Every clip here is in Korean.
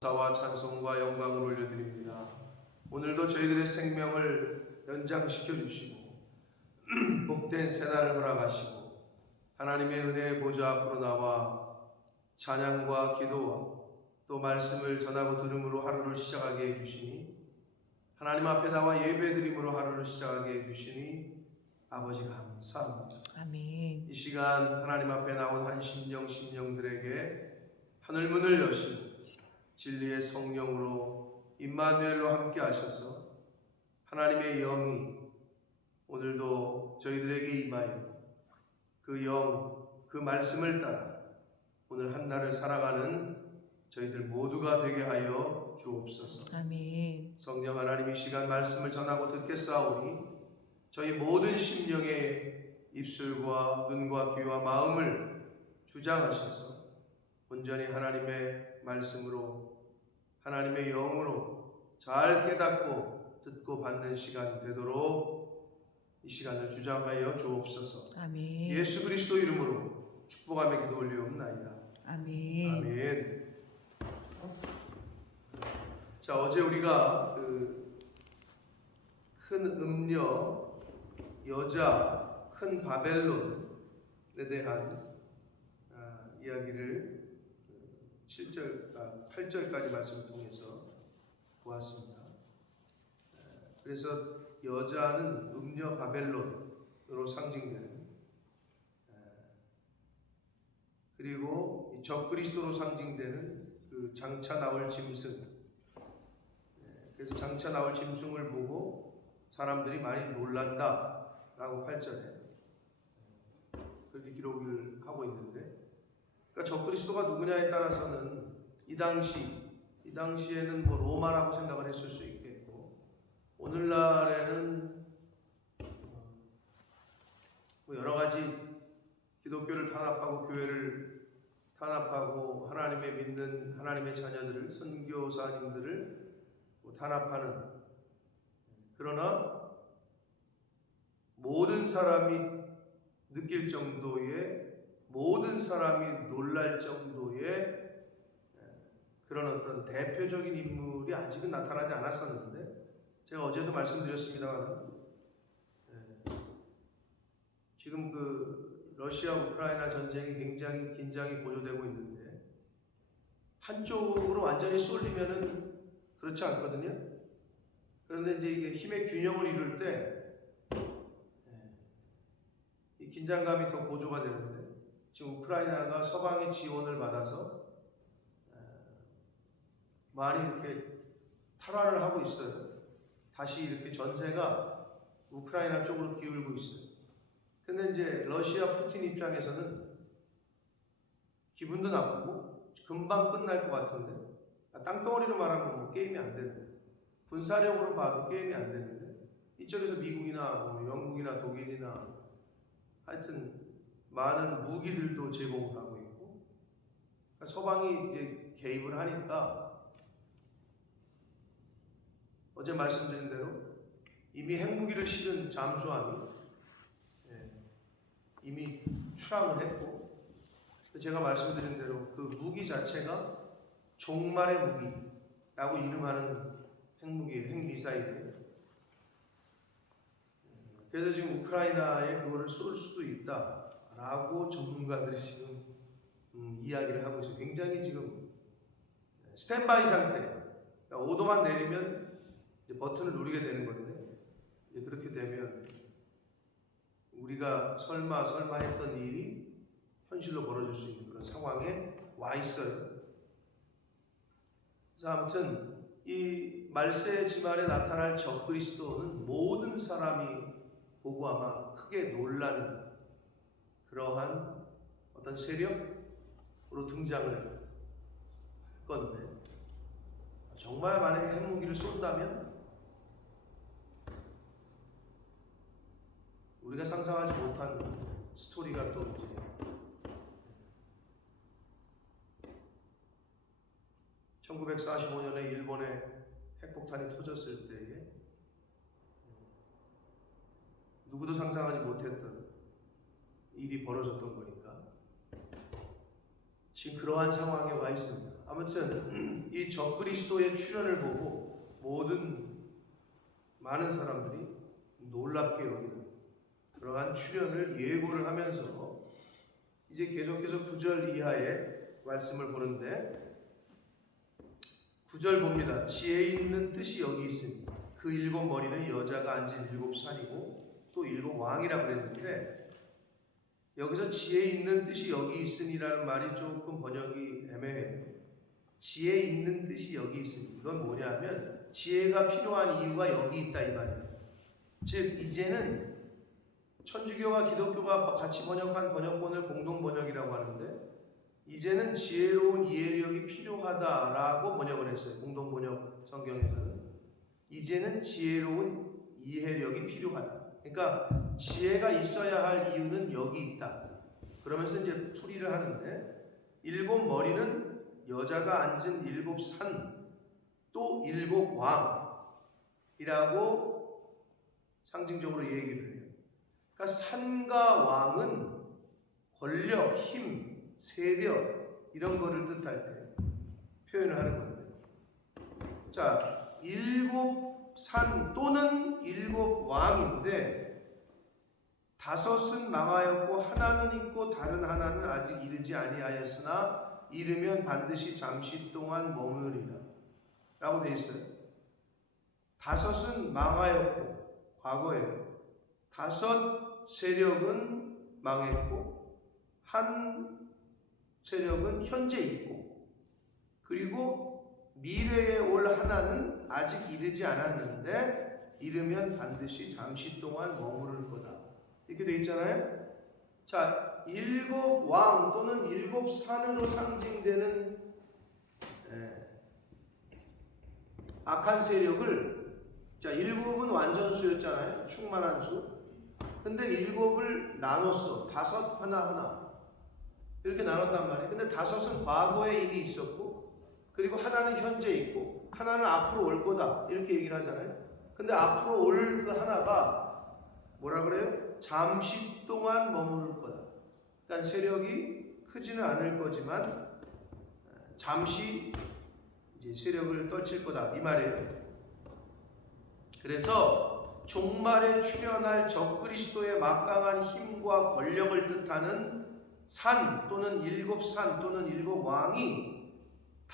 감사와 찬송과 영광을 올려드립니다. 오늘도 저희들의 생명을 연장시켜 주시고 복된 새날을 허락하시고 하나님의 은혜의 보좌 앞으로 나와 찬양과 기도와 또 말씀을 전하고 들음으로 하루를 시작하게 해주시니, 하나님 앞에 나와 예배드림으로 하루를 시작하게 해주시니 아버지 감사합니다. 아멘. 이 시간 하나님 앞에 나온 한 심령들에게 하늘문을 여시고 진리의 성령으로 임마누엘로 함께 하셔서 하나님의 영이 오늘도 저희들에게 임하여 그 영, 그 말씀을 따라 오늘 한날을 살아가는 저희들 모두가 되게 하여 주옵소서. 아멘. 성령 하나님, 이 시간 말씀을 전하고 듣겠사오니 저희 모든 심령의 입술과 눈과 귀와 마음을 주장하셔서 온전히 하나님의 말씀으로 하나님의 영으로 잘 깨닫고 듣고 받는 시간 되도록 이 시간을 주장하여 주옵소서. 아멘. 예수 그리스도 이름으로 축복하며 기도 올리옵나이다. 아멘. 아멘. 자, 어제 우리가 큰 음녀, 여자, 큰 바벨론에 대한 이야기를 8절까지 말씀을 통해서 보았습니다. 그래서 여자는 음녀 바벨론으로 상징되는, 그리고 이 적그리스도로 상징되는 그 장차 나올 짐승, 그래서 장차 나올 짐승을 보고 사람들이 많이 놀란다 라고 8절에 그렇게 기록을 하고 있는데, 그러니까 적그리스도가 누구냐에 따라서는 이 당시에는 뭐 로마라고 생각을 했을 수 있겠고, 오늘날에는 뭐 여러 가지 기독교를 탄압하고 교회를 탄압하고 하나님의 믿는 하나님의 자녀들을, 선교사님들을 탄압하는, 그러나 모든 사람이 느낄 정도의, 모든 사람이 놀랄 정도의 그런 어떤 대표적인 인물이 아직은 나타나지 않았었는데, 제가 어제도 말씀드렸습니다만 지금 그 러시아 우크라이나 전쟁이 굉장히 긴장이 고조되고 있는데, 한쪽으로 완전히 쏠리면은 그렇지 않거든요. 그런데 이제 이게 힘의 균형을 이룰 때 이 긴장감이 더 고조가 되는데, 지금 우크라이나가 서방의 지원을 받아서 많이 이렇게 탈환을 하고 있어요. 다시 이렇게 전세가 우크라이나 쪽으로 기울고 있어요. 근데 이제 러시아 푸틴 입장에서는 기분도 나쁘고 금방 끝날 것 같은데, 땅덩어리로 말하면 뭐 게임이 안 되는, 군사력으로 봐도 게임이 안 되는데, 이쪽에서 미국이나 뭐 영국이나 독일이나 하여튼 많은 무기들도 제공을 하고 있고, 그러니까 서방이 이제 개입을 하니까 어제 말씀드린 대로 이미 핵무기를 실은 잠수함이 이미 출항을 했고, 제가 말씀드린 대로 그 무기 자체가 종말의 무기라고 이름하는 핵무기예요. 핵미사일이에요. 그래서 지금 우크라이나에 그거를 쏠 수도 있다라고 전문가들이 지금 이야기를 하고 있어요. 굉장히 지금 스탠바이 상태예요. 그러니까 오도만 내리면 이제 버튼을 누르게 되는 건데, 이제 그렇게 되면 우리가 설마 했던 일이 현실로 벌어질 수 있는 그런 상황에 와 있어요. 그래서 아무튼 이 말세 지말에 나타날 적그리스도는 모든 사람이 보고 아마 크게 놀라는 그러한 어떤 세력으로 등장을 할 건데, 정말 만약에 핵무기를 쏜다면 우리가 상상하지 못한 스토리가 또 이제 1945년에 일본에 핵폭탄이 터졌을 때에 누구도 상상하지 못했던 일이 벌어졌던 거니까 지금 그러한 상황에 와 있습니다. 아무튼 이 적그리스도의 출현을 보고 많은 사람들이 놀랍게 여기는 그러한 출현을 예고를 하면서 이제 계속해서 9절 이하의 말씀을 보는데 9절 봅니다. 지혜 있는 뜻이 여기 있으니 그 7 머리는 여자가 앉은 7 산이고 또 7 왕이라고 그랬는데 여기서 지혜 있는 뜻이 여기 있으니라는 말이 조금 번역이 애매해요. 지혜 있는 뜻이 여기 있으니 이건 뭐냐면 지혜가 필요한 이유가 여기 있다 이 말이에요. 즉 이제는 천주교와 기독교가 같이 번역한 번역본을 공동 번역이라고 하는데 이제는 지혜로운 이해력이 필요하다라고 번역을 했어요. 공동 번역 성경에서는 이제는 지혜로운 이해력이 필요하다. 그러니까 지혜가 있어야 할 이유는 여기 있다. 그러면서 이제 풀이를 하는데 7 머리는 여자가 앉은 7 산, 또 7 왕이라고 상징적으로 얘기를 해요. 그러니까 산과 왕은 권력, 힘, 세력 이런 거를 뜻할 때 표현을 하는 건데 자, 7 산 또는 7 왕인데 5은 망하였고 하나는 있고 다른 하나는 아직 이르지 아니하였으나 이르면 반드시 잠시 동안 머무르리라 라고 되어 있어요. 5은 망하였고 과거에요. 5 세력은 망했고 한 세력은 현재 있고 그리고 미래에 올 하나는 아직 이르지 않았는데 이르면 반드시 잠시 동안 머무를 거다. 이렇게 되어 있잖아요. 자, 7 왕 또는 7 산으로 상징되는 악한 세력을 자, 7은 완전수였잖아요. 충만한 수. 근데 7을 나눴어. 5 하나 이렇게 나눴단 말이에요. 근데 5은 과거에 이미 있었고 그리고 하나는 현재 있고 하나는 앞으로 올 거다 이렇게 얘기를 하잖아요. 근데 앞으로 올 그 하나가 뭐라 그래요? 잠시 동안 머무를 거다. 그러니까 세력이 크지는 않을 거지만 잠시 이제 세력을 떨칠 거다 이 말이에요. 그래서 종말에 출현할 적그리스도의 막강한 힘과 권력을 뜻하는 산 또는 7 산 또는 7 왕이 5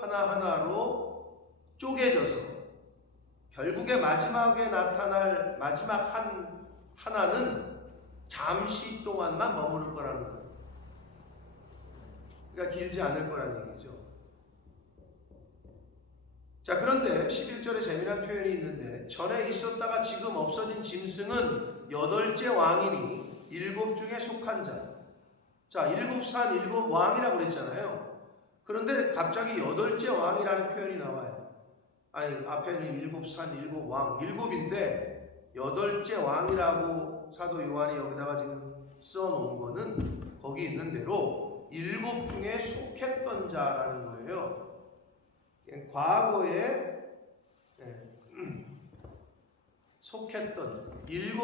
하나하나로 쪼개져서 결국에 마지막에 나타날 마지막 하나는 잠시 동안만 머무를 거라는 거예요. 그러니까 길지 않을 거라는 얘기죠. 자, 그런데 11절에 재미난 표현이 있는데 전에 있었다가 지금 없어진 짐승은 8째 왕이니 7 중에 속한 자. 자, 7 산, 7 왕이라고 그랬잖아요. 그런데 갑자기 8째 왕이라는 표현이 나와요. 아니, 앞에는 7 산, 7 왕, 7인데 8째 왕이라고 사도 요한이 여기다가 지금 써놓은 거는 거기 있는 대로 7 중에 속했던 자라는 거예요. 과거에 속했던 7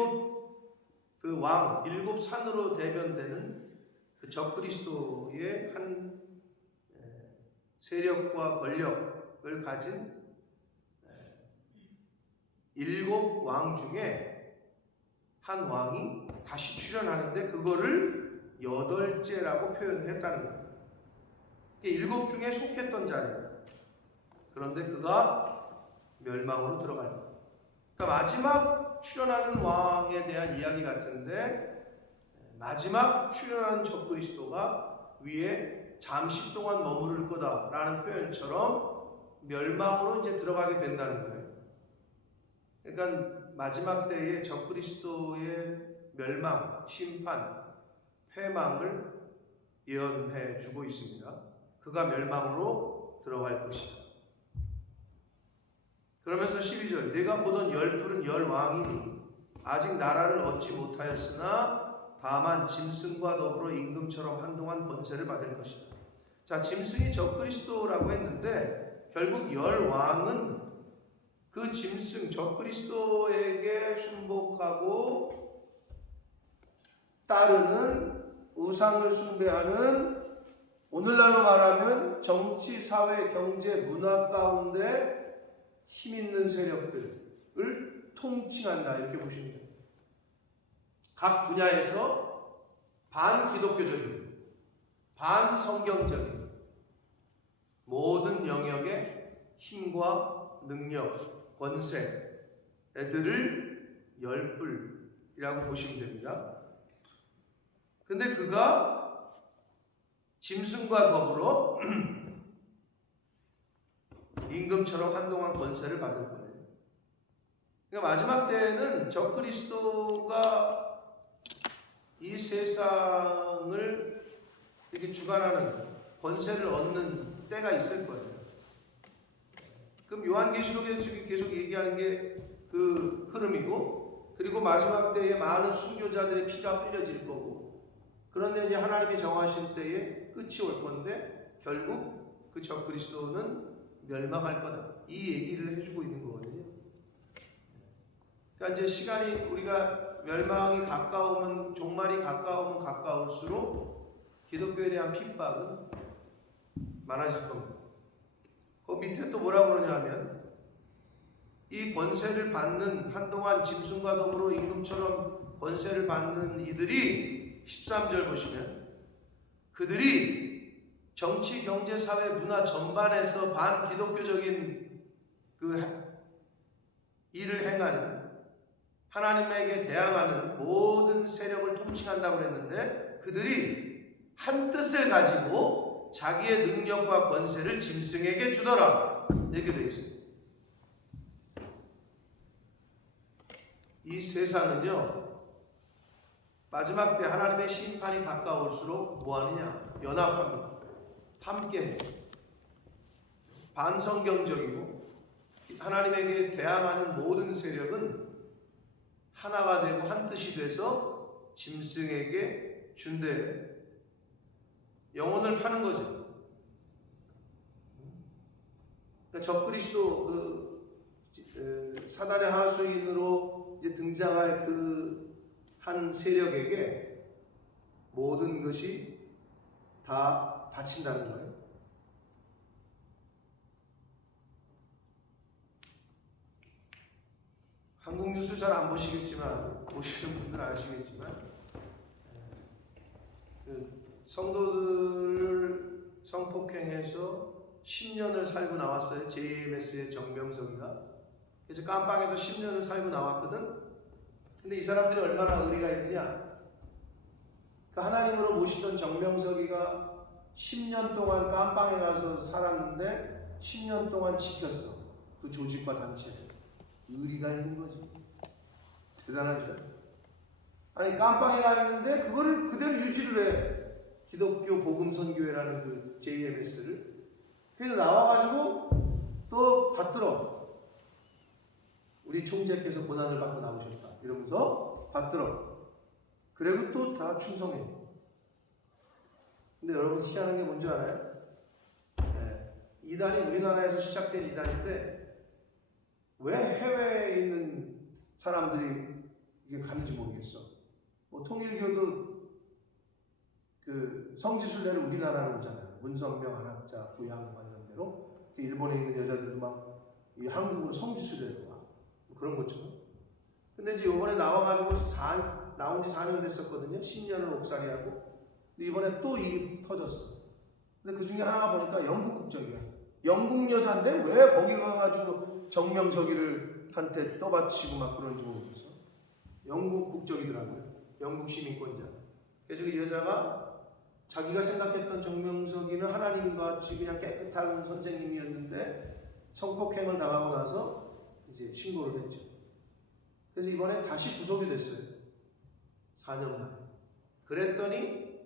그 왕, 7 산으로 대변되는 그 적그리스도의 한 세력과 권력을 가진 7 왕 중에 한 왕이 다시 출현하는데 그거를 8째라고 표현을 했다는 거예요. 7 중에 속했던 자예요. 그런데 그가 멸망으로 들어갈 거예요. 그러니까 마지막 출현하는 왕에 대한 이야기 같은데 마지막 출현하는 적그리스도가 위에 잠시 동안 머무를 거다라는 표현처럼 멸망으로 이제 들어가게 된다는 거예요. 그러니까 마지막 때에 적그리스도의 멸망, 심판, 패망을 예언해 주고 있습니다. 그가 멸망으로 들어갈 것이다. 그러면서 12절 내가 보던 10뿔은 10왕이니 아직 나라를 얻지 못하였으나 다만 짐승과 더불어 임금처럼 한동안 권세를 받을 것이다. 자, 짐승이 적그리스도라고 했는데 결국 10왕은 그 짐승 적그리스도에게 순복하고 따르는 우상을 숭배하는 오늘날로 말하면 정치, 사회, 경제, 문화 가운데 힘 있는 세력들을 통칭한다 이렇게 보시면 됩니다. 각 분야에서 반기독교적인, 반성경적인 모든 영역의 힘과 능력, 권세, 애들을 열불이라고 보시면 됩니다. 근데 그가 짐승과 더불어 임금처럼 한동안 권세를 받을 거예요. 그러니까 마지막 때에는 적그리스도가 이 세상을 이렇게 주관하는 권세를 얻는 때가 있을 거예요. 그럼 요한계시록에 지금 계속 얘기하는 게 그 흐름이고, 그리고 마지막 때에 많은 순교자들의 피가 흘려질 거고, 그런데 이제 하나님이 정하신 때에 끝이 올 건데 결국 그 적그리스도는 멸망할 거다. 이 얘기를 해주고 있는 거거든요. 그러니까 이제 시간이 우리가 멸망이 가까우면, 종말이 가까우면 가까울수록 기독교에 대한 핍박은 많아질 겁니다. 그 밑에 또 뭐라고 그러냐면, 이 권세를 받는, 한동안 짐승과 더불어 임금처럼 권세를 받는 이들이 13절 보시면 그들이 정치, 경제, 사회, 문화 전반에서 반기독교적인 그 일을 행하는, 하나님에게 대항하는 모든 세력을 통칭한다고 그랬는데, 그들이 한 뜻을 가지고 자기의 능력과 권세를 짐승에게 주더라 이렇게 되어 있습니다. 이 세상은요, 마지막 때 하나님의 심판이 가까울수록 뭐하느냐? 연합합니다. 함께 반성경적이고 하나님에게 대항하는 모든 세력은 하나가 되고 한 뜻이 돼서 짐승에게 준대. 영혼을 파는 거죠. 그러니까 적그리스도 사단의 하수인으로 이제 등장할 그 한 세력에게 모든 것이 다 바친다는 거예요. 한국 뉴스 잘 안 보시겠지만, 보시는 분들은 아시겠지만, 성도들 성폭행해서 10년을 살고 나왔어요. JMS의 정명석이가. 그래서 깜빵에서 10년을 살고 나왔거든. 근데 이 사람들이 얼마나 의리가 있느냐? 그 하나님으로 모시던 정명석이가 10년 동안 깜빵에 가서 살았는데 10년 동안 지켰어. 그 조직과 단체를. 의리가 있는 거지. 대단하죠. 아니 깜빵에 가 있는데 그거를 그대로 유지를 해. 기독교 복음선교회라는 그 JMS를. 그래서 나와가지고 또 받들어. 우리 총재께서 고난을 받고 나오셨다 이러면서 받들어. 그리고 또 다 충성해. 근데 여러분 희한한 게 뭔지 알아요? 네. 이단이 우리나라에서 시작된 이단인데 왜 해외에 있는 사람들이 이게 가는지 모르겠어. 뭐 통일교도 그 성지순례를 우리나라로 오잖아요. 문선명, 안학자, 고향 이런 데로. 일본에 있는 여자들도 막 이 한국으로 성지순례로 와. 그런 것처럼. 근데 이제 이번에 나와가지고 나온 지 4년 됐었거든요. 10년을 옥살이하고. 근데 이번에 또 일이 터졌어. 근데 그 중에 하나가 보니까 영국 국적이야. 영국 여자인데 왜 거기 가가지고 정명석이를 한테 떠받치고 막 그런지 모르겠어. 영국 국적이더라고요. 영국 시민권자. 그래서 그 여자가 자기가 생각했던 정명석이는 하나님과 같이 그냥 깨끗한 선생님이었는데 성폭행을 당하고 나서 이제 신고를 했죠. 그래서 이번에 다시 구속이 됐어요. 4년 만에. 그랬더니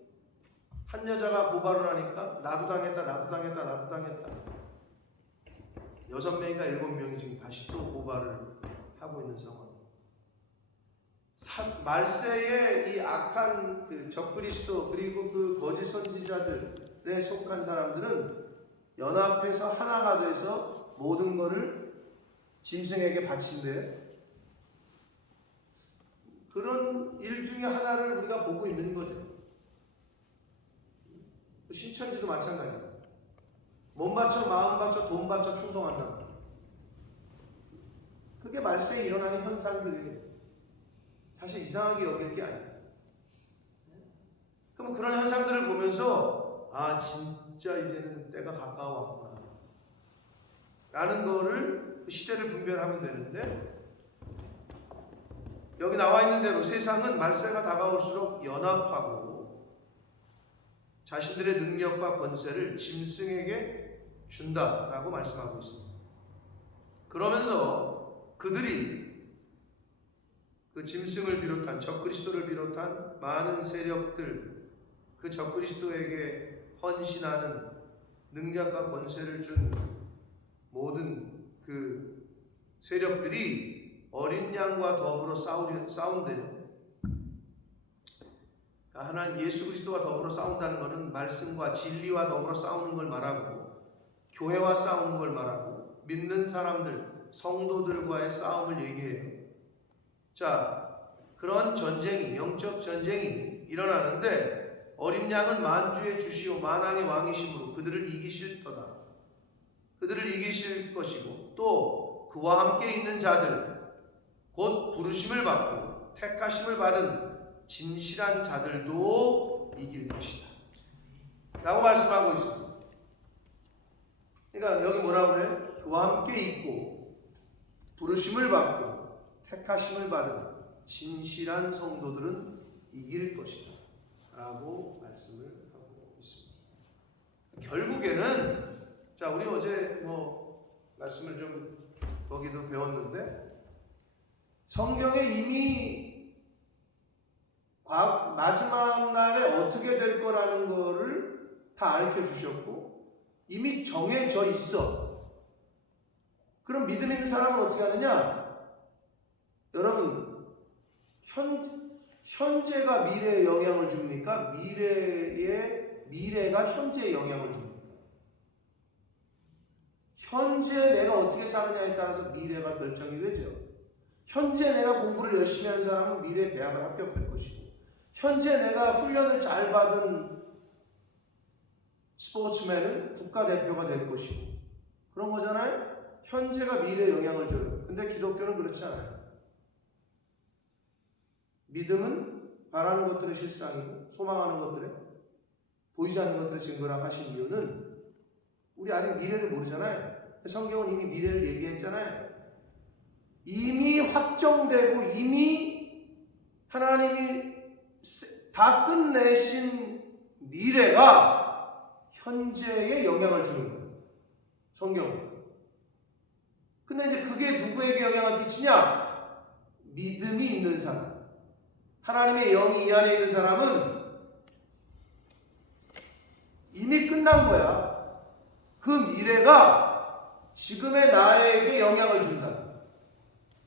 한 여자가 고발을 하니까 나도 당했다. 6명인가 7명이 지금 다시 또 고발을 하고 있는 상황. 말세의 이 악한 그 적그리스도 그리고 그 거짓 선지자들에 속한 사람들은 연합해서 하나가 돼서 모든 것을 짐승에게 바친대요. 그런 일 중에 하나를 우리가 보고 있는 거죠. 신천지도 마찬가지예요. 몸 바쳐, 마음 바쳐, 돈 바쳐 충성한다. 그게 말세에 일어나는 현상들이에요. 사실 이상하게 여길 게 아니에요. 그럼 그런 현상들을 보면서 아 진짜 이제는 때가 가까워왔구나 라는 거를 그 시대를 분별하면 되는데, 여기 나와 있는 대로 세상은 말세가 다가올수록 연합하고 자신들의 능력과 권세를 짐승에게 준다라고 말씀하고 있습니다. 그러면서 그들이 그 짐승을 비롯한 적그리스도를 비롯한 많은 세력들, 그 적그리스도에게 헌신하는 능력과 권세를 준 모든 그 세력들이 어린 양과 더불어 싸운대요. 하나님 예수 그리스도와 더불어 싸운다는 것은 말씀과 진리와 더불어 싸우는 걸 말하고, 교회와 싸우는 걸 말하고, 믿는 사람들, 성도들과의 싸움을 얘기해요. 자, 그런 전쟁이, 영적 전쟁이 일어나는데 어린 양은 만주의 주시오 만왕의 왕이심으로 그들을 이기실 터다. 그들을 이기실 것이고, 또 그와 함께 있는 자들, 곧 부르심을 받고 택하심을 받은 진실한 자들도 이길 것이다 라고 말씀하고 있습니다. 그러니까 여기 뭐라고 그래요? 그와 함께 있고 부르심을 받고 택하심을 받은 진실한 성도들은 이길 것이다 라고 말씀을 하고 있습니다. 결국에는 자, 우리 어제 말씀을 좀 거기도 배웠는데, 성경에 이미 마지막 날에 어떻게 될 거라는 거를 다 가르쳐 주셨고 이미 정해져 있어. 그럼 믿음 있는 사람은 어떻게 하느냐? 여러분, 현재가 미래에 영향을 줍니까? 미래가 현재에 영향을 줍니까? 현재 내가 어떻게 사느냐에 따라서 미래가 결정이 되죠. 현재 내가 공부를 열심히 하는 사람은 미래 대학을 합격할 것이고, 현재 내가 훈련을 잘 받은 스포츠맨은 국가대표가 될 것이고, 그런 거잖아요. 현재가 미래에 영향을 줘요. 근데 기독교는 그렇지 않아요. 믿음은 바라는 것들의 실상이고 소망하는 것들의 보이지 않는 것들의 증거라 하신 이유는 우리 아직 미래를 모르잖아요. 성경은 이미 미래를 얘기했잖아요. 이미 확정되고 이미 하나님이 다 끝내신 미래가 현재에 영향을 주는 거예요. 성경은. 근데 이제 그게 누구에게 영향을 끼치냐? 믿음이 있는 사람. 하나님의 영이 이 안에 있는 사람은 이미 끝난 거야. 그 미래가 지금의 나에게 영향을 준다.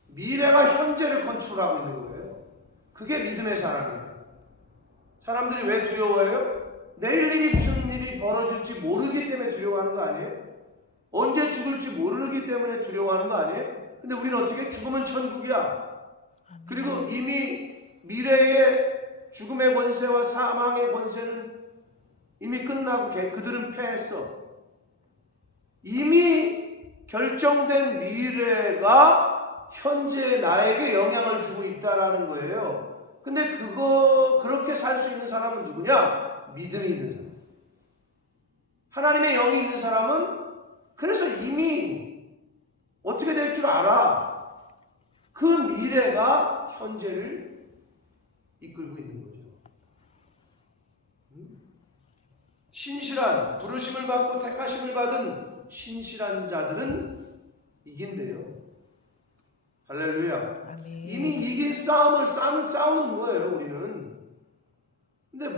미래가 현재를 컨트롤하고 있는 거예요. 그게 믿음의 사람이에요. 사람들이 왜 두려워해요? 내일 일이 무슨 일이 벌어질지 모르기 때문에 두려워하는 거 아니에요? 언제 죽을지 모르기 때문에 두려워하는 거 아니에요? 근데 우리는 어떻게? 죽으면 천국이야. 그리고 이미 미래의 죽음의 권세와 사망의 권세는 이미 끝나고 그들은 패했어. 이미 결정된 미래가 현재 나에게 영향을 주고 있다라는 거예요. 근데 그렇게 살 수 있는 사람은 누구냐? 믿음이 있는 사람. 하나님의 영이 있는 사람은 그래서 이미 어떻게 될 줄 알아. 그 미래가 현재를 이끌고 있는 거죠. 신실한, 부르심을 받고 택하심을 받은 신실한 자들은 이긴대요. 할렐루야. 아멘. 이미 이긴 싸움을 싸우는 거예요, 우리는. 근데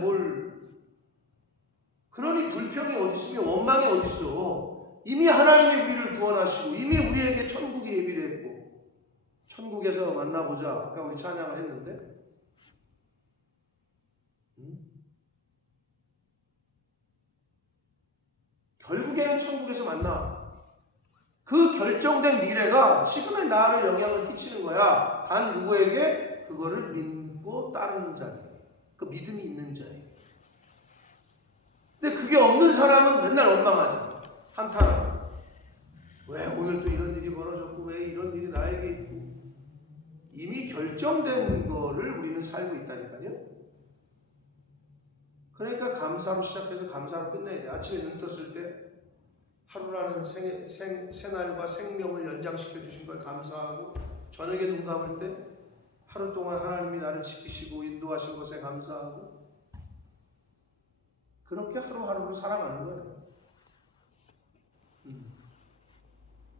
그러니 불평이 어디 있으며 원망이 어디 있어. 이미 하나님이 우리를 구원하시고 이미 우리에게 천국이 예비됐고 천국에서 만나보자. 아까 우리 찬양을 했는데 결국에는 천국에서 만나. 그 결정된 미래가 지금의 나를 영향을 끼치는 거야. 단 누구에게? 그거를 믿고 따르는 자에게. 그 믿음이 있는 자에게. 근데 그게 없는 사람은 맨날 원망하지. 한탄하고. 왜 오늘 또 이런 일이 벌어졌고 왜 이런 일이 나에게 있고. 이미 결정된 거를 우리는 살고 있다니까요. 그러니까 감사로 시작해서 감사로 끝내야 돼. 아침에 눈 떴을 때 하루라는 새날과 생명을 연장시켜 주신 걸 감사하고, 저녁에 눈 감을 때 하루 동안 하나님이 나를 지키시고 인도하신 것에 감사하고, 그렇게 하루하루를 살아가는 거예요.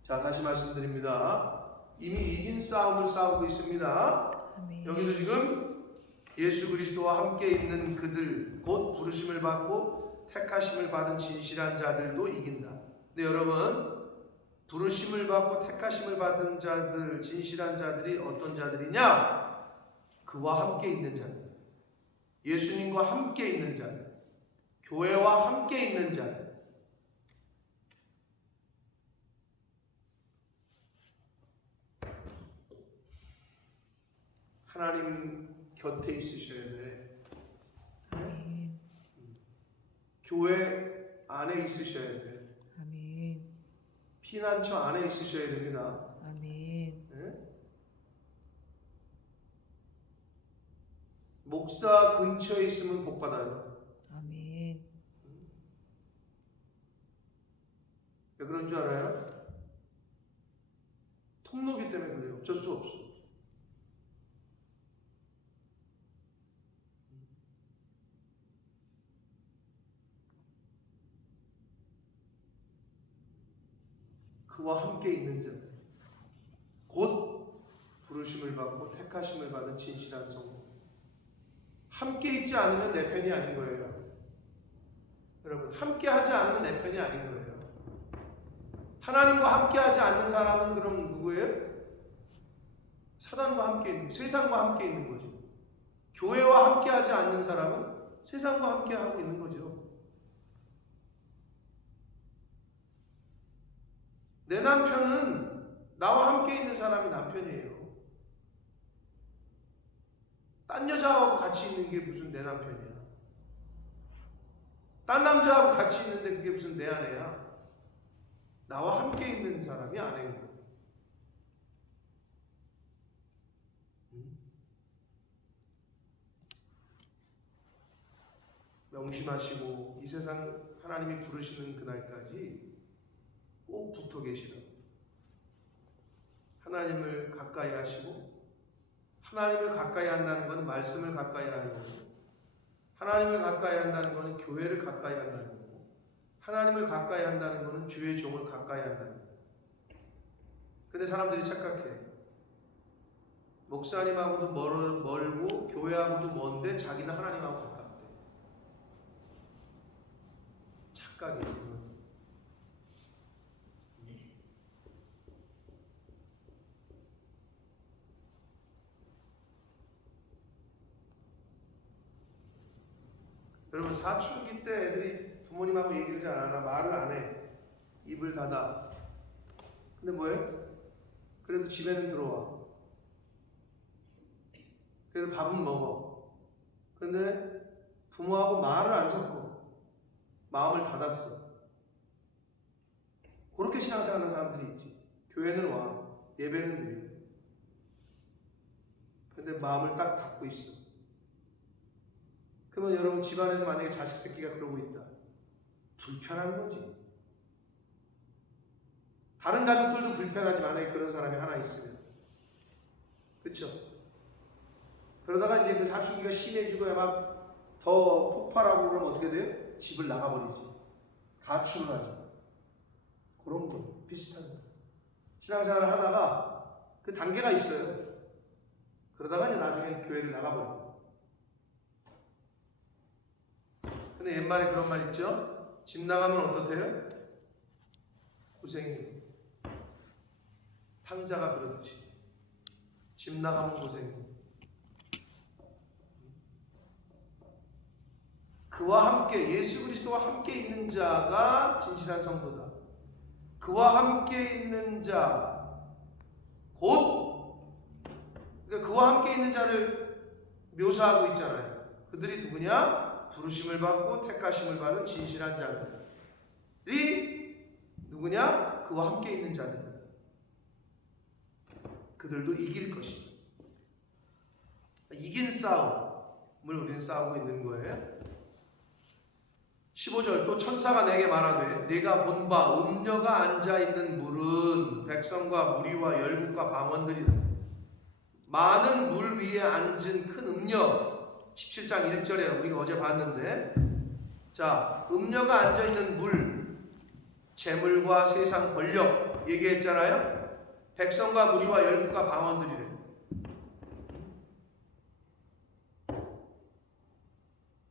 자, 다시 말씀드립니다. 이미 이긴 싸움을 싸우고 있습니다. 아멘. 여기도 지금 예수 그리스도와 함께 있는 그들, 곧 부르심을 받고 택하심을 받은 진실한 자들도 이긴다. 근데 여러분, 부르심을 받고 택하심을 받은 자들, 진실한 자들이 어떤 자들이냐? 그와 함께 있는 자들, 예수님과 함께 있는 자들, 교회와 함께 있는 자들. 하나님 곁에 있으셔야 돼. 아멘. 교회 안에 있으셔야 돼. 아멘. 피난처 안에 있으셔야 됩니다. 아멘. 네? 목사 근처에 있으면 복 받아요. 아멘. 왜 그런 줄 알아요? 통로기 때문에 그래요. 어쩔 수 없어. 그와 함께 있는 자, 곧 부르심을 받고 택하심을 받은 진실한 성도. 함께 있지 않으면 내 편이 아닌 거예요. 여러분, 함께 하지 않으면 내 편이 아닌 거예요. 하나님과 함께 하지 않는 사람은 그럼 누구예요? 사단과 함께 있는, 세상과 함께 있는 거죠. 교회와 함께 하지 않는 사람은 세상과 함께 하고 있는 거죠. 내 남편은 나와 함께 있는 사람이 남편이에요. 딴 여자하고 같이 있는 게 무슨 내 남편이야. 딴 남자하고 같이 있는데 그게 무슨 내 아내야. 나와 함께 있는 사람이 아내인 거예요. 명심하시고 이 세상 하나님이 부르시는 그날까지 꼭 붙어 계시라고. 하나님을 가까이 하시고, 하나님을 가까이 한다는 것은 말씀을 가까이 하는 거고, 하나님을 가까이 한다는 것은 교회를 가까이 한다는 거고, 하나님을 가까이 한다는 것은 주의 종을 가까이 한다는 거예요. 근데 사람들이 착각해. 목사님하고도 멀고 교회하고도 먼데 자기는 하나님하고 가깝대. 착각이에요. 여러분, 사춘기 때 애들이 부모님하고 얘기를 잘 안 하나, 말을 안 해. 입을 닫아. 근데 뭐예요? 그래도 집에는 들어와. 그래도 밥은 먹어. 근데 부모하고 말을 안 섞어. 마음을 닫았어. 그렇게 신앙생활하는 사람들이 있지. 교회는 와. 예배는 드려. 근데 마음을 딱 닫고 있어. 그러면 여러분, 집안에서 만약에 자식 새끼가 그러고 있다. 불편한 거지. 다른 가족들도 불편하지, 만약에 그런 사람이 하나 있으면. 그렇죠? 그러다가 이제 그 사춘기가 심해지고 막 더 폭발하고 그러면 어떻게 돼요? 집을 나가버리지. 가출을 하죠. 그런 거 비슷한 거. 신앙생활을 하다가 그 단계가 있어요. 그러다가 이제 나중에 교회를 나가버려요. 근데 옛말에 그런 말 있죠? 집 나가면 어떻대요? 고생이에요. 탕자가 그렇듯이. 집 나가면 고생이에요. 그와 함께, 예수 그리스도와 함께 있는 자가 진실한 성도다. 그와 함께 있는 자, 그러니까 그와 함께 있는 자를 묘사하고 있잖아요. 그들이 누구냐? 부르심을 받고 택하심을 받은 진실한 자들이 누구냐? 그와 함께 있는 자들. 그들도 이길 것이다. 이긴 싸움을 우리는 싸우고 있는 거예요. 15절 또 천사가 내게 말하되 네가 본 바 음녀가 앉아있는 물은 백성과 무리와 열국과 방언들이다. 많은 물 위에 앉은 큰 음녀 17장 1절에 우리가 어제 봤는데 자 음녀가 앉아있는 물 재물과 세상 권력 얘기했잖아요. 백성과 무리와 열국과 방언들이래.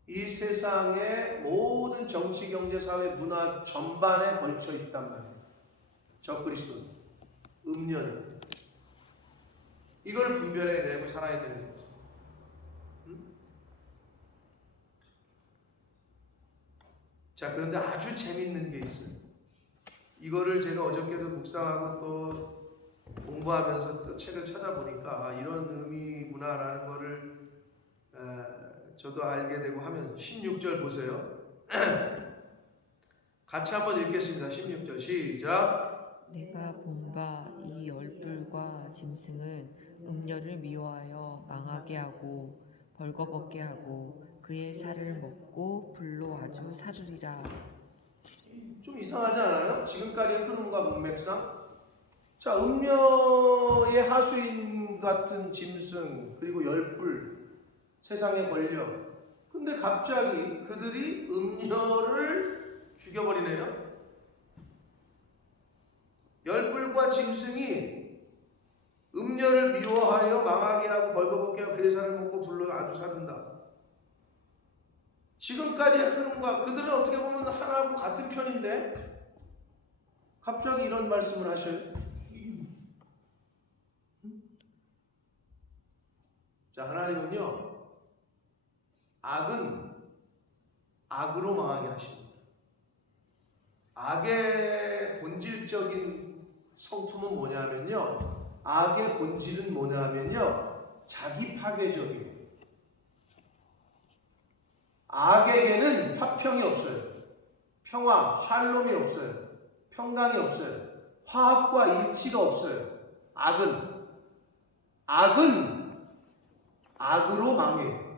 이 세상의 모든 정치, 경제, 사회, 문화 전반에 걸쳐 있단 말이에요. 적그리스도는 음녀는 이걸 분별해내고 살아야 되는 거죠. 자, 그런데 아주 재밌는 게 있어요. 이거를 제가 어저께도 묵상하고 또 공부하면서 또 책을 찾아보니까 아, 이런 의미구나라는 거를 저도 알게 되고 하면 16절 보세요. 같이 한번 읽겠습니다. 16절 시작. 내가 본 바 이 열불과 짐승은 음녀를 미워하여 망하게 하고 벌거벗게 하고 그의 살을 먹고 불로 아주 사르리라. 좀 이상하지 않아요? 지금까지의 흐름과 문맥상 자 음녀의 하수인 같은 짐승 그리고 열불 세상의 권력 근데 갑자기 그들이 음녀를 죽여버리네요. 열불과 짐승이 음녀를 미워하여 망하게 하고 벌거벗게 하고 그의 살을 먹고 불로 아주 사른다. 지금까지의 흐름과 그들은 어떻게 보면 하나하고 같은 편인데 갑자기 이런 말씀을 하셔요. 자, 하나님은요 악은 악으로 망하게 하십니다. 악의 본질적인 성품은 뭐냐면요 악의 본질은 뭐냐면요 자기 파괴적이에요. 악에게는 화평이 없어요. 평화, 샬롬이 없어요. 평강이 없어요. 화합과 일치가 없어요. 악은 악으로 망해요.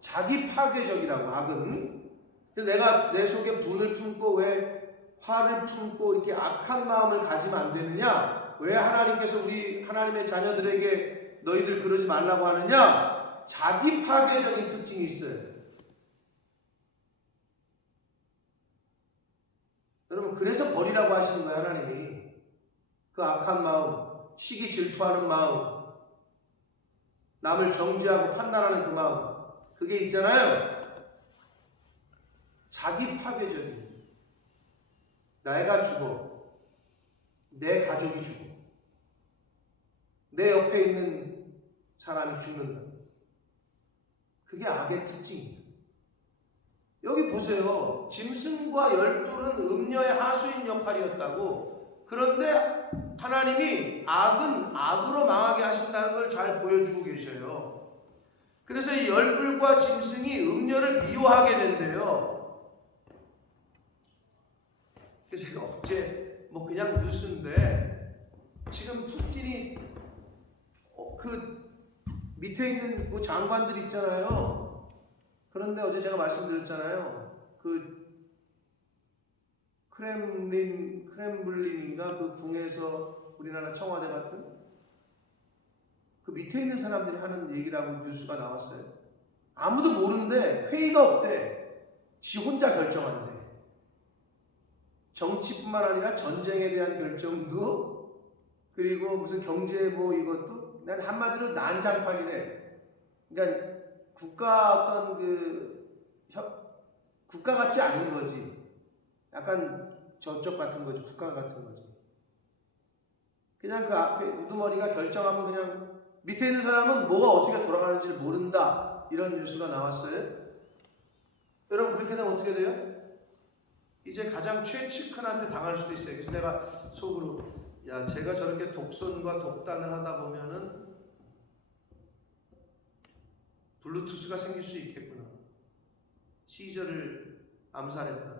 자기 파괴적이라고 악은. 내가 내 속에 분을 품고 왜 화를 품고 이렇게 악한 마음을 가지면 안 되느냐? 왜 하나님께서 우리 하나님의 자녀들에게 너희들 그러지 말라고 하느냐? 자기 파괴적인 특징이 있어요. 여러분 그래서 버리라고 하시는 거예요. 하나님이 그 악한 마음, 시기 질투하는 마음, 남을 정죄하고 판단하는 그 마음 그게 있잖아요. 자기 파괴적인 내가 죽어 내 가족이 죽어 내 옆에 있는 사람이 죽는다. 그게 악의 특징입니다. 여기 보세요. 짐승과 열둘은 음녀의 하수인 역할이었다고. 그런데 하나님이 악은 악으로 망하게 하신다는 걸 잘 보여주고 계셔요. 그래서 이 열둘과 짐승이 음녀를 미워하게 된대요. 그래서 제가 어제 뭐 그냥 뉴스인데 지금 푸틴이 그 밑에 있는 그 장관들 있잖아요. 그런데 어제 제가 말씀드렸잖아요. 그 크렘블린인가 그 궁에서 우리나라 청와대 같은 그 밑에 있는 사람들이 하는 얘기라고 뉴스가 나왔어요. 아무도 모르는데 회의가 없대. 지 혼자 결정한대. 정치뿐만 아니라 전쟁에 대한 결정도 그리고 무슨 경제 뭐 이것도 난 한마디로 난장판이네. 그러니까 국가 어떤 국가 같지 않은 거지. 약간 저쪽 같은 거지. 국가 같은 거지. 그냥 그 앞에 우두머리가 결정하면 그냥 밑에 있는 사람은 뭐가 어떻게 돌아가는지 모른다. 이런 뉴스가 나왔어요. 여러분 그렇게 되면 어떻게 돼요? 이제 가장 최측근한테 당할 수도 있어요. 그래서 내가 속으로 야 제가 저렇게 독선과 독단을 하다 보면은 블루투스가 생길 수 있겠구나. 시저를 암살했다.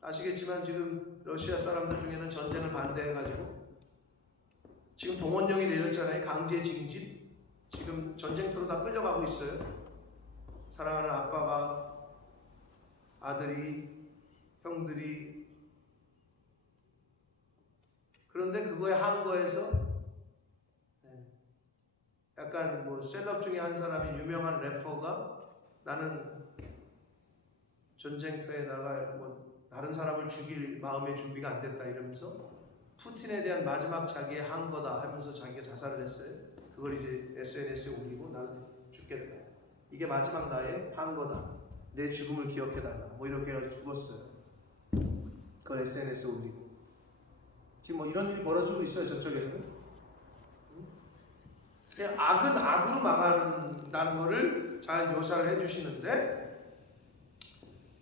아시겠지만 지금 러시아 사람들 중에는 전쟁을 반대해가지고 지금 동원령이 내렸잖아요. 강제 징집. 지금 전쟁터로 다 끌려가고 있어요. 사랑하는 아빠가, 아들이, 형들이. 그런데 그거에 한거해서 약간 뭐 셀럽 중에 한 사람이, 유명한 래퍼가 나는 전쟁터에 나갈 다른 사람을 죽일 마음의 준비가 안 됐다 이러면서 푸틴에 대한 마지막 자기의 한거다 하면서 자기가 자살을 했어요. 그걸 이제 SNS에 올리고 난 죽겠다. 이게 마지막 나의 한거다. 내 죽음을 기억해달라. 뭐 이렇게 해가지고 죽었어요. 그걸 SNS에 올리고. 지금 뭐 이런 일이 벌어지고 있어요. 저쪽에서는. 악은 악으로 망한다는 거를 잘 묘사를 해주시는데,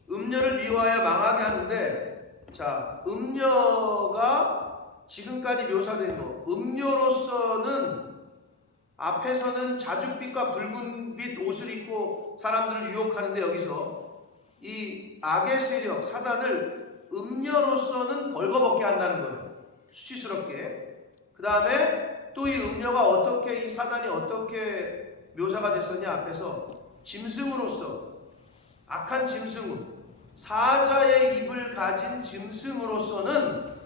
음녀를 미워하여 망하게 하는데, 자, 음녀가 지금까지 묘사된 거, 음녀로서는 앞에서는 자줏빛과 붉은빛 옷을 입고 사람들을 유혹하는데, 여기서 이 악의 세력, 사단을 음녀로서는 벌거벗게 한다는 거예요. 수치스럽게. 그 다음에 또 이 음녀가 어떻게, 이 사단이 어떻게 묘사가 됐었냐, 앞에서 짐승으로서, 악한 짐승으로, 사자의 입을 가진 짐승으로서는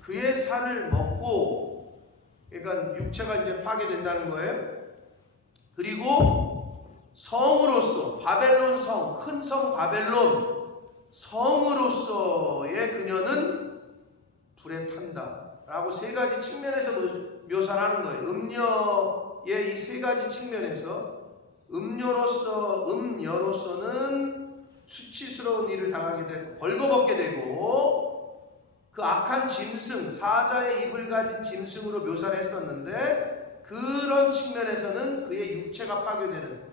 그의 살을 먹고, 그러니까 육체가 이제 파괴된다는 거예요. 그리고 성으로서, 바벨론 성, 큰 성 바벨론 성으로서의 그녀는 불에 탄다 라고 세 가지 측면에서 묘사를 하는 거예요. 음녀의 이 세 가지 측면에서 음녀로서는 수치스러운 일을 당하게 되고 벌거벗게 되고, 그 악한 짐승, 사자의 입을 가진 짐승으로 묘사를 했었는데, 그런 측면에서는 그의 육체가 파괴되는,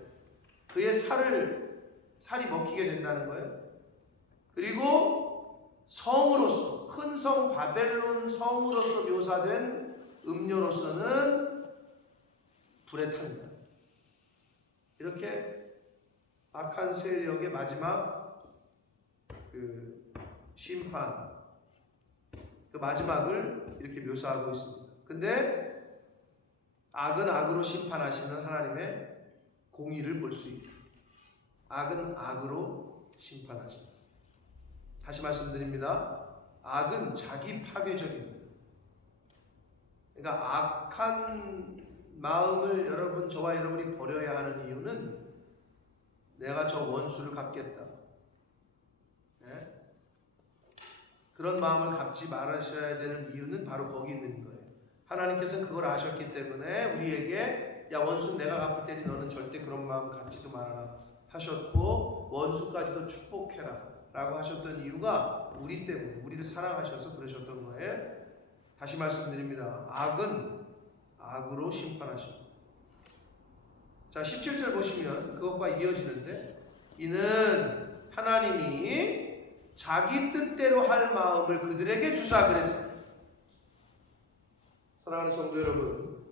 그의 살이 먹히게 된다는 거예요. 그리고 성으로서, 큰 성 바벨론 성으로서 묘사된 음녀로서는 불에 탄다. 이렇게 악한 세력의 마지막 그 심판, 그 마지막을 이렇게 묘사하고 있습니다. 근데 악은 악으로 심판하시는 하나님의 공의를 볼 수 있다. 악은 악으로 심판하신다. 다시 말씀드립니다. 악은 자기 파괴적입니다. 그러니까 악한 마음을 저와 여러분이 버려야 하는 이유는, 내가 저 원수를 갚겠다, 네? 그런 마음을 갖지 말으셔야 되는 이유는 바로 거기 있는 거예요. 하나님께서는 그걸 아셨기 때문에 우리에게, 야, 원수는 내가 갚을 테니 너는 절대 그런 마음 갖지도 말아라 하셨고, 원수까지도 축복해라 라고 하셨던 이유가 우리 때문에, 우리를 사랑하셔서 그러셨던 거예요. 다시 말씀드립니다. 악은 악으로 심판하십니다. 자, 17절 보시면 그것과 이어지는데, 이는 하나님이 자기 뜻대로 할 마음을 그들에게 주사 그랬어요. 사랑하는 성도 여러분,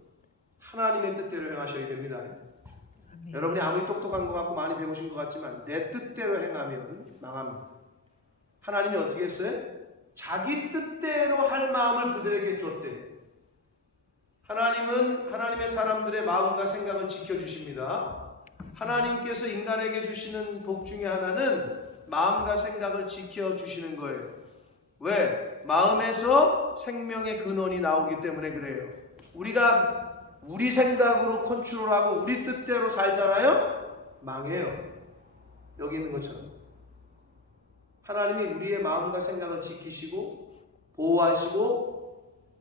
하나님의 뜻대로 행하셔야 됩니다. 아멘. 여러분이 아무리 똑똑한 것 같고 많이 배우신 것 같지만 내 뜻대로 행하면 망합니다. 하나님이 어떻게 했어요? 자기 뜻대로 할 마음을 그들에게 줬대요. 하나님은 하나님의 사람들의 마음과 생각을 지켜주십니다. 하나님께서 인간에게 주시는 복 중에 하나는 마음과 생각을 지켜주시는 거예요. 왜? 마음에서 생명의 근원이 나오기 때문에 그래요. 우리가 우리 생각으로 컨트롤하고 우리 뜻대로 살잖아요? 망해요. 여기 있는 것처럼. 하나님이 우리의 마음과 생각을 지키시고 보호하시고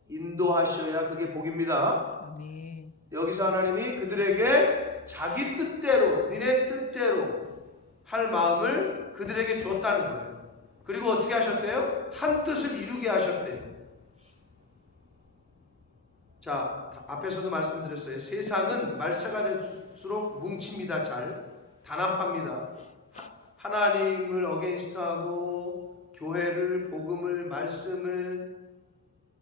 인도하셔야 그게 복입니다. 아멘. 여기서 하나님이 그들에게 자기 뜻대로, 니네 뜻대로 할 마음을 그들에게 줬다는 거예요. 그리고 어떻게 하셨대요? 한 뜻을 이루게 하셨대요. 자, 앞에서도 말씀드렸어요. 세상은 말세가 될수록 뭉칩니다. 잘 단합합니다. 하나님을 어게인스트하고 교회를, 복음을, 말씀을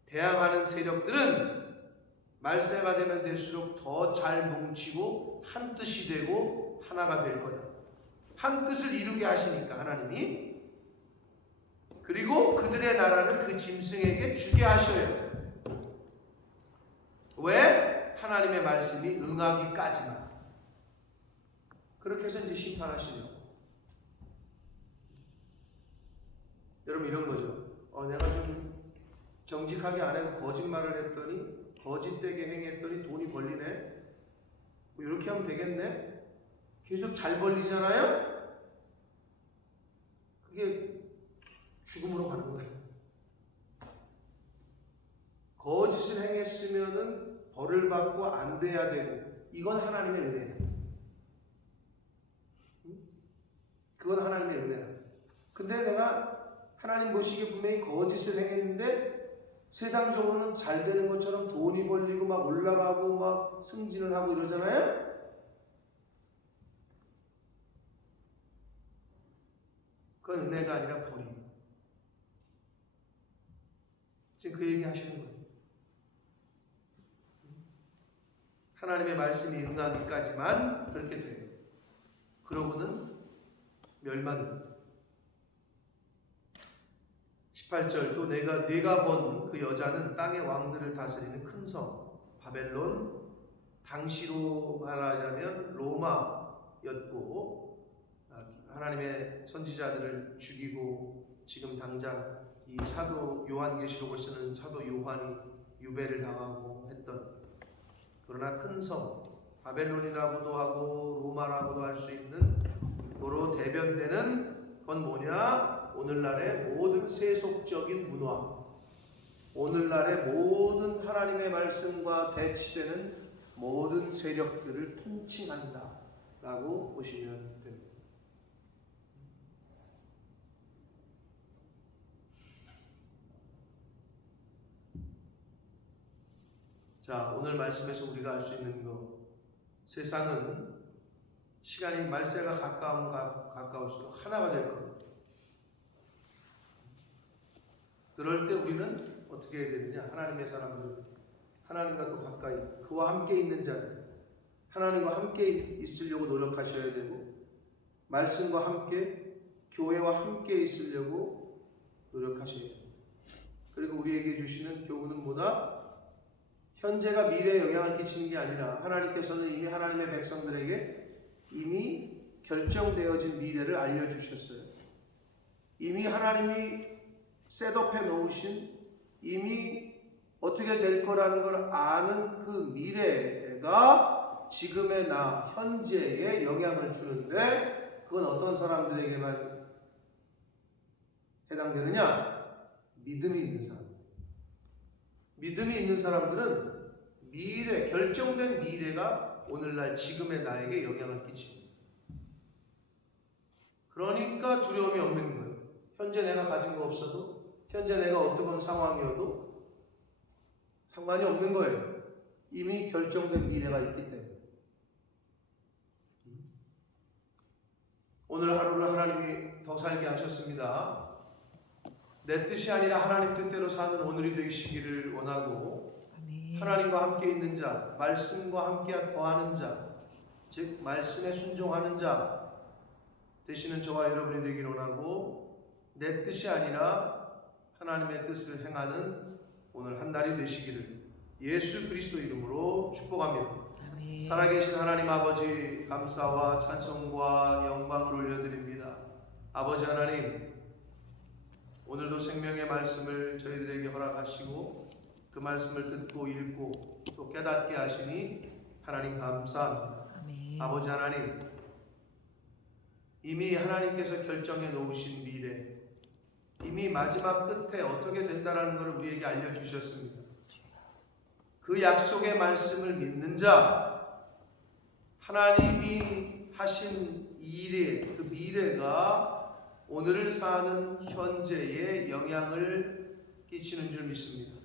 대항하는 세력들은 말세가 되면 될수록 더 잘 뭉치고 한 뜻이 되고 하나가 될 거다. 한 뜻을 이루게 하시니까 하나님이. 그리고 그들의 나라를 그 짐승에게 주게 하셔요. 왜? 하나님의 말씀이 응하기까지만. 그렇게 해서 이제 심판하시려고. 여러분 이런 거죠. 내가 좀 정직하게 안 해도 거짓말을 했더니 거짓되게 행했더니 돈이 벌리네. 뭐 이렇게 하면 되겠네. 계속 잘 벌리잖아요. 그게 죽음으로 가는 거예요. 거짓을 행했으면은 벌을 받고 안 돼야 되고, 이건 하나님의 은혜예요. 그건 하나님의 은혜예요. 근데 내가 하나님 보시기에 분명히 거짓을 행했는데 세상적으로는 잘 되는 것처럼 돈이 벌리고 막 올라가고 막 승진을 하고 이러잖아요. 그건 은혜가 아니라 벌이에요. 지금 그 얘기 하시는 거예요. 하나님의 말씀이 응하기까지만 그렇게 돼요. 그러고는 멸망입니다. 18절 또 내가 본 그 여자는 땅의 왕들을 다스리는 큰 성 바벨론, 당시로 말하자면 로마였고, 하나님의 선지자들을 죽이고 지금 당장 이 사도 요한계시록을 쓰는 사도 요한이 유배를 당하고 했던, 그러나 큰 성 바벨론이라고도 하고 로마라고도 할 수 있는 도로 대변되는 건 뭐냐? 오늘날의 모든 세속적인 문화, 오늘날의 모든 하나님의 말씀과 대치되는 모든 세력들을 통칭한다 라고 보시면 됩니다. 자, 오늘 말씀에서 우리가 알 수 있는 것, 세상은 시간이 말세가 가까울수록 하나가 될 겁니다. 그럴 때 우리는 어떻게 해야 되느냐? 하나님의 사람들, 하나님과 더 가까이, 그와 함께 있는 자들, 하나님과 함께 있으려고 노력하셔야 되고, 말씀과 함께, 교회와 함께 있으려고 노력하셔야 돼요. 그리고 우리에게 주시는 교훈은 뭐다? 현재가 미래에 영향을 끼치는 게 아니라 하나님께서는 이미 하나님의 백성들에게 이미 결정되어진 미래를 알려주셨어요. 이미 하나님이 셋업해 놓으신, 이미 어떻게 될 거라는 걸 아는 그 미래가 지금의 나, 현재에 영향을 주는데, 그건 어떤 사람들에게만 해당되느냐? 믿음이 있는 사람. 믿음이 있는 사람들은 미래, 결정된 미래가 오늘날 지금의 나에게 영향을 끼칩니다. 그러니까 두려움이 없는 거예요. 현재 내가 가진 거 없어도, 현재 내가 어떤 상황이어도 상관이 없는 거예요. 이미 결정된 미래가 있기 때문에. 오늘 하루를 하나님이 더 살게 하셨습니다. 내 뜻이 아니라 하나님 뜻대로 사는 오늘이 되시기를 원하고, 아멘. 하나님과 함께 있는 자, 말씀과 함께 거하는 자, 즉 말씀에 순종하는 자 되시는 저와 여러분이 되기를 원하고, 내 뜻이 아니라 하나님의 뜻을 행하는 오늘 한 날이 되시기를 예수 그리스도 이름으로 축복합니다. 아멘. 살아계신 하나님 아버지, 감사와 찬송과 영광을 올려드립니다. 아버지 하나님, 오늘도 생명의 말씀을 저희들에게 허락하시고 그 말씀을 듣고 읽고 또 깨닫게 하시니 하나님 감사합니다. 아멘. 아버지 하나님, 이미 하나님께서 결정해 놓으신 미래, 이미 마지막 끝에 어떻게 된다는 것을 우리에게 알려주셨습니다. 그 약속의 말씀을 믿는 자, 하나님이 하신 일의 그 미래가 오늘을 사는 현재에 영향을 끼치는 줄 믿습니다.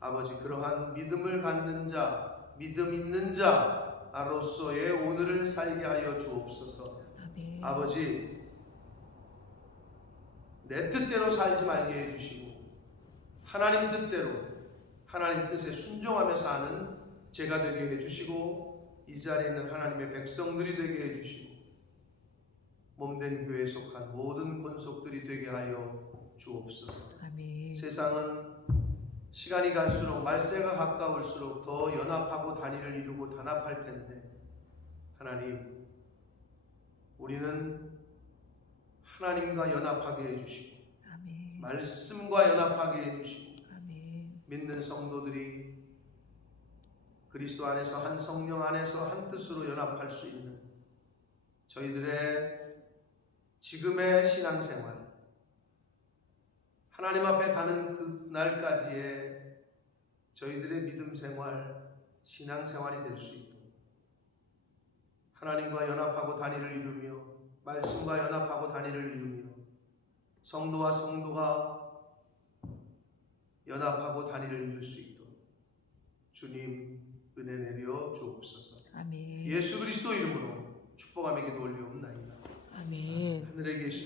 아버지, 그러한 믿음을 갖는 자, 믿음 있는 자로서의 오늘을 살게 하여 주옵소서. 아멘. 아버지, 내 뜻대로 살지 말게 해주시고 하나님 뜻대로, 하나님 뜻에 순종하며 사는 제가 되게 해주시고, 이 자리에 있는 하나님의 백성들이 되게 해주시고 몸된 교회에 속한 모든 권속들이 되게 하여 주옵소서. 아멘. 세상은 시간이 갈수록 말세가 가까울수록 더 연합하고 단위를 이루고 단합할 텐데 하나님, 우리는 하나님과 연합하게 해주시고 아멘. 말씀과 연합하게 해주시고 아멘. 믿는 성도들이 그리스도 안에서 한 성령 안에서 한 뜻으로 연합할 수 있는 저희들의 지금의 신앙생활, 하나님 앞에 가는 그 날까지의 저희들의 믿음 생활, 신앙생활이 될 수 있도록 하나님과 연합하고 단위를 이루며 말씀과 연합하고 단위를 이루며 성도와 성도가 연합하고 단위를 이룰 수 있도록 주님 은혜 내려 주옵소서. 아멘. 예수 그리스도 이름으로 축복하며 기도 올리옵나이다. 아멘. 하늘에 계신